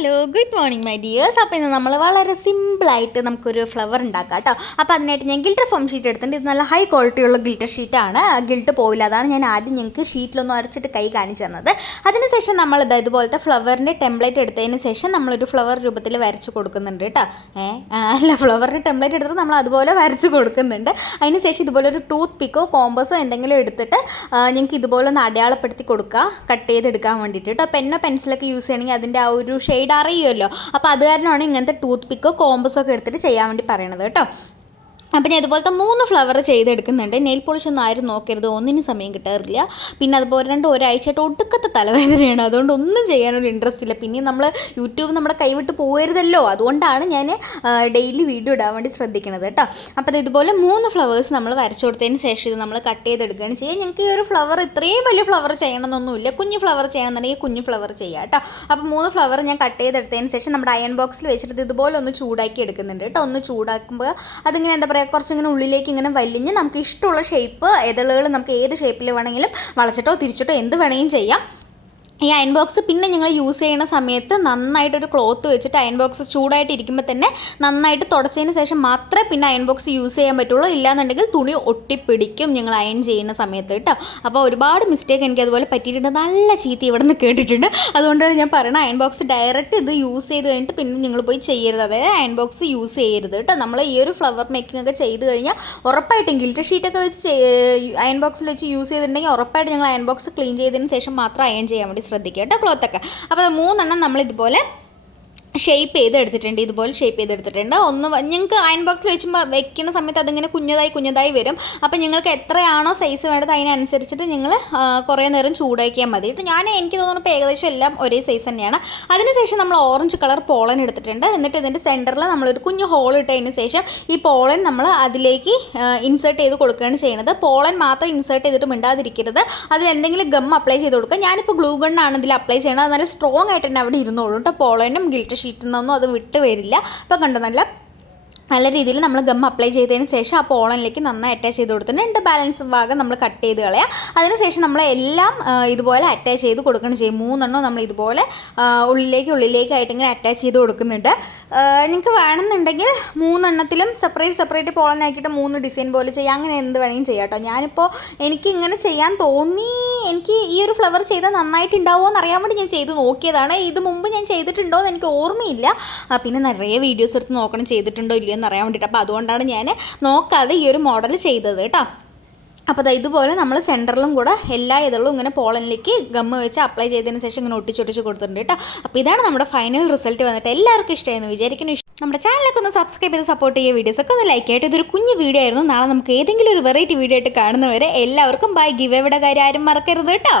Hello good morning my dears അപ്പോൾ ഇന്ന് നമ്മൾ വളരെ സിമ്പിളായിട്ട് നമുക്കൊരു ഫ്ലവർ ഉണ്ടാക്കാം കേട്ടോ. അപ്പോൾ അതിനായിട്ട് ഞാൻ ഗിൽറ്റർ ഫോം ഷീറ്റ് എടുത്തിട്ടുണ്ട്. ഇത് നല്ല ഹൈ ക്വാളിറ്റിയുള്ള ഗിൽറ്റർ ഷീറ്റാണ് ഗിൽറ്റ് പോയില്ല അതാണ് ഞാൻ ആദ്യം ഞങ്ങൾക്ക് ഷീറ്റിലൊന്നും അരച്ചിട്ട് കൈ കാണിച്ചു തന്നത്. അതിനുശേഷം നമ്മൾ ഇതാ ഇതുപോലത്തെ ഫ്ലവറിന്റെ ടെംപ്ലേറ്റ് എടുത്തതിന് ശേഷം നമ്മളൊരു ഫ്ലവർ രൂപത്തിൽ വരച്ച് കൊടുക്കുന്നുണ്ട് കേട്ടോ. അല്ല ഫ്ലവറിന്റെ ടെംപ്ലേറ്റ് എടുത്തിട്ട് നമ്മൾ അതുപോലെ വരച്ച് കൊടുക്കുന്നുണ്ട്. അതിന് ശേഷം ഇതുപോലെ ഒരു ടൂത്ത് പിക്കോ കോമ്പസോ എന്തെങ്കിലും എടുത്തിട്ട് ഞങ്ങൾക്ക് ഇതുപോലെ ഒന്ന് അടയാളപ്പെടുത്തി കൊടുക്കുക കട്ട് ചെയ്തെടുക്കാൻ വേണ്ടിയിട്ട് കേട്ടോ. പെന്നോ പെൻസിലൊക്കെ യൂസ് ചെയ്യണമെങ്കിൽ അതിന്റെ ആ ഒരു ഷെയ്ഡ് അറിയുമല്ലോ. അപ്പോൾ അത് കാരണമാണ് ഇങ്ങനത്തെ ടൂത്ത് പിക്കോ കോമ്പസോ ഒക്കെ എടുത്തിട്ട് ചെയ്യാൻ വേണ്ടി പറയണത് കേട്ടോ. അപ്പം ഞാൻ ഇതുപോലത്തെ മൂന്ന് ഫ്ലവർ ചെയ്തെടുക്കുന്നുണ്ട്. നെയിൽ പോളിഷ് ഒന്നും ആരും നോക്കരുത്. ഒന്നിനും സമയം കിട്ടാറില്ല. പിന്നെ അതുപോലെ രണ്ട് ഒരാഴ്ചയായിട്ട് ഒടുക്കത്തെ തലവേദനയാണ്. അതുകൊണ്ട് ഒന്നും ചെയ്യാനൊരു ഇൻട്രസ്റ്റ് ഇല്ല. പിന്നെ നമ്മൾ യൂട്യൂബ് നമ്മുടെ കൈവിട്ട് പോകരുതല്ലോ അതുകൊണ്ടാണ് ഞാൻ ഡെയിലി വീഡിയോ ഇടാൻ വേണ്ടി ശ്രദ്ധിക്കുന്നത് കേട്ടോ. അപ്പോൾ ഇതുപോലെ മൂന്ന് ഫ്ലവേഴ്സ് നമ്മൾ വരച്ചു കൊടുത്തതിന് ശേഷം ഇത് നമ്മൾ കട്ട് ചെയ്തെടുക്കുകയാണ് ചെയ്യുക. ഞങ്ങൾക്ക് ഈ ഒരു ഫ്ലവർ ഇത്രയും വലിയ ഫ്ലവർ ചെയ്യണമെന്നൊന്നുമില്ല കുഞ്ഞ് ഫ്ലവർ ചെയ്യണമെന്നുണ്ടെങ്കിൽ കുഞ്ഞ് ഫ്ലവർ ചെയ്യാം കേട്ടോ. അപ്പോൾ മൂന്ന് ഫ്ലവർ ഞാൻ കട്ട് ചെയ്തെടുത്തതിന് ശേഷം നമ്മുടെ അയൺ ബോക്സിൽ വെച്ചിട്ട് ഇത് ഇതുപോലെ ഒന്ന് ചൂടാക്കി എടുക്കുന്നുണ്ട് കേട്ടോ. ഒന്ന് ചൂടാക്കുമ്പോൾ അതിങ്ങനെ എന്താ പറയുക കുറച്ചിങ്ങനെ ഉള്ളിലേക്ക് ഇങ്ങനെ വലിഞ്ഞ് നമുക്ക് ഇഷ്ടമുള്ള ഷേപ്പ് ഇതളുകൾ നമുക്ക് ഏത് ഷേപ്പിൽ വേണമെങ്കിലും വളച്ചിട്ടോ തിരിച്ചിട്ടോ എന്ത് വേണമെങ്കിലും ചെയ്യാം. ഈ അയൺ ബോക്സ് പിന്നെ ഞങ്ങൾ യൂസ് ചെയ്യുന്ന സമയത്ത് നന്നായിട്ടൊരു ക്ലോത്ത് വെച്ചിട്ട് അയൺ ബോക്സ് ചൂടായിട്ട് ഇരിക്കുമ്പോൾ തന്നെ നന്നായിട്ട് തുടച്ചതിന് ശേഷം മാത്രമേ പിന്നെ അയൺ ബോക്സ് യൂസ് ചെയ്യാൻ പറ്റുള്ളൂ. ഇല്ലാന്നുണ്ടെങ്കിൽ തുണി ഒട്ടിപ്പിടിക്കും ഞങ്ങൾ അയൺ ചെയ്യുന്ന സമയത്ത് കേട്ടോ. അപ്പോൾ ഒരുപാട് മിസ്റ്റേക്ക് എനിക്ക് അതുപോലെ പറ്റിയിട്ടുണ്ട്. നല്ല ചീത്ത ഇവിടെ നിന്ന് കേട്ടിട്ടുണ്ട്. അതുകൊണ്ടാണ് ഞാൻ പറയുന്നത് അയൺ ബോക്സ് ഡയറക്റ്റ് ഇത് യൂസ് ചെയ്ത് കഴിഞ്ഞിട്ട് പിന്നെ നിങ്ങൾ പോയി ചെയ്യരുത്. അതായത് അയൺ ബോക്സ് യൂസ് ചെയ്യരുത് കേട്ടോ. നമ്മൾ ഈ ഒരു ഫ്ലവർ മേക്കിംഗ് ഒക്കെ ചെയ്ത് കഴിഞ്ഞാൽ ഉറപ്പായിട്ടും ഗിൽറ്റർ ഷീറ്റൊക്കെ വെച്ച് അയൺ ബോക്സിൽ വെച്ച് യൂസ് ചെയ്തിട്ടുണ്ടെങ്കിൽ ഉറപ്പായിട്ട് ഞങ്ങൾ അയൺ ബോക്സ് ക്ലീൻ ചെയ്തതിന് ശേഷം മാത്രം അയൺ ചെയ്യാൻ വേണ്ടി ശ്രദ്ധിക്കുക കേട്ടോ ക്ലോത്തൊക്കെ. അപ്പോൾ മൂന്നെണ്ണം നമ്മൾ ഇതുപോലെ ഷേപ്പ് ചെയ്ത് എടുത്തിട്ടുണ്ട് ഇതുപോലെ ഷേപ്പ് ചെയ്തെടുത്തിട്ടുണ്ട്. ഒന്ന് ഞങ്ങൾക്ക് അയൺ ബോക്സിൽ വെച്ചുമ്പോൾ വെക്കുന്ന സമയത്ത് അതിങ്ങനെ കുഞ്ഞതായി കുഞ്ഞതായി വരും. അപ്പം നിങ്ങൾക്ക് എത്രയാണോ സൈസ് വേണ്ടത് അതിനനുസരിച്ചിട്ട് നിങ്ങൾ കുറേ നേരം ചൂടാക്കിയാൽ മതി. കേട്ടോ ഞാൻ എനിക്ക് തോന്നുന്നു ഇപ്പോൾ ഏകദേശം എല്ലാം ഒരേ സൈസ് തന്നെയാണ്. അതിനുശേഷം നമ്മൾ ഓറഞ്ച് കളർ പോളൻ എടുത്തിട്ടുണ്ട്. എന്നിട്ട് ഇതിന്റെ സെന്ററിൽ നമ്മളൊരു കുഞ്ഞു ഹോൾ ഇട്ടതിന് ശേഷം ഈ പോളൻ നമ്മൾ അതിലേക്ക് ഇൻസേർട്ട് ചെയ്ത് കൊടുക്കുകയാണ് ചെയ്യുന്നത്. പോളൻ മാത്രം ഇൻസേർട്ട് ചെയ്തിട്ട് മിണ്ടാതിരിക്കരുത്. അതിൽ എന്തെങ്കിലും ഗം അപ്ലൈ ചെയ്ത് കൊടുക്കുക. ഞാനിപ്പോൾ ഗ്ലൂ ഗണ്ണാണ് ഇതിൽ അപ്ലൈ ചെയ്യുന്നത്. നല്ല സ്ട്രോങ് ആയിട്ട് തന്നെ അവിടെ ഇരുന്നോളൂ കേട്ടോ പോളനും ഗിൽറ്റ് ഷീറ്റിൽ നിന്നൊന്നും അത് വിട്ട് വരില്ല. അപ്പോൾ കണ്ടോ നല്ല നല്ല രീതിയിൽ നമ്മൾ ഗം അപ്ലൈ ചെയ്തതിന് ശേഷം ആ പോളനിലേക്ക് നന്നായി അറ്റാച്ച് ചെയ്ത് കൊടുത്തിട്ടുണ്ട്. രണ്ട് ബാലൻസ് ഭാഗം നമ്മൾ കട്ട് ചെയ്ത് കളയാം. അതിനുശേഷം നമ്മൾ എല്ലാം ഇതുപോലെ അറ്റാച്ച് ചെയ്ത് കൊടുക്കണം ചെയ്യും മൂന്നെണ്ണം നമ്മൾ ഇതുപോലെ ഉള്ളിലേക്ക് ഉള്ളിലേക്കായിട്ട് ഇങ്ങനെ അറ്റാച്ച് ചെയ്ത് കൊടുക്കുന്നുണ്ട്. നിങ്ങൾക്ക് വേണമെന്നുണ്ടെങ്കിൽ മൂന്നെണ്ണത്തിലും സെപ്പറേറ്റ് സെപ്പറേറ്റ് പോളൻ ആക്കിയിട്ട് മൂന്ന് ഡിസൈൻ പോലെ ചെയ്യാം. അങ്ങനെ എന്ത് വേണമെങ്കിലും ചെയ്യാം കേട്ടോ. ഞാനിപ്പോൾ എനിക്ക് ഇങ്ങനെ ചെയ്യാൻ തോന്നി. എനിക്ക് ഈ ഒരു ഫ്ലവർ ചെയ്താൽ നന്നായിട്ടുണ്ടാവുമോ എന്ന് അറിയാൻ വേണ്ടി ഞാൻ ചെയ്ത് നോക്കിയതാണ്. ഇത് മുമ്പ് ഞാൻ ചെയ്തിട്ടുണ്ടോ എന്ന് എനിക്ക് ഓർമ്മയില്ല. പിന്നെ നിറയെ വീഡിയോസ് എടുത്ത് നോക്കണം. ചെയ്തിട്ടുണ്ടോ ഇല്ലയോ എന്ന് അറിയാൻ വേണ്ടിയിട്ട്. അപ്പോൾ അതുകൊണ്ടാണ് ഞാൻ നോക്കാതെ ഈ ഒരു മോഡൽ ചെയ്തത് കേട്ടോ. അപ്പോൾ ദാ ഇതുപോലെ നമ്മൾ സെന്ററിലും കൂടെ എല്ലാ ഇതളും ഇങ്ങനെ പോളനിലേക്ക് ഗമ്മ് വെച്ച് അപ്ലൈ ചെയ്തതിന് ശേഷം ഇങ്ങനെ ഒട്ടിച്ചൊട്ടിച്ച് കൊടുത്തിട്ടുണ്ട് കേട്ടോ. അപ്പോൾ ഇതാണ് നമ്മുടെ ഫൈനൽ റിസൾട്ട് വന്നിട്ട് എല്ലാവർക്കും ഇഷ്ടമായെന്ന് വിചാരിക്കുന്നു. നമ്മുടെ ചാനലൊക്കെ ഒന്ന് സബ്സ്ക്രൈബ് ചെയ്ത് സപ്പോർട്ട് ചെയ്യുക. വീഡിയോസൊക്കെ ഒന്ന് ലൈക്ക് ആയിട്ട് ഇതൊരു കുഞ്ഞു വീഡിയോ ആയിരുന്നു. നാളെ നമുക്ക് ഏതെങ്കിലും ഒരു വെറൈറ്റി വീഡിയോ ആയിട്ട് കാണുന്നവരെ എല്ലാവർക്കും ബൈ ഗിവ് എവിടെ കാര്യം ആരും മറക്കരുത് കേട്ടോ.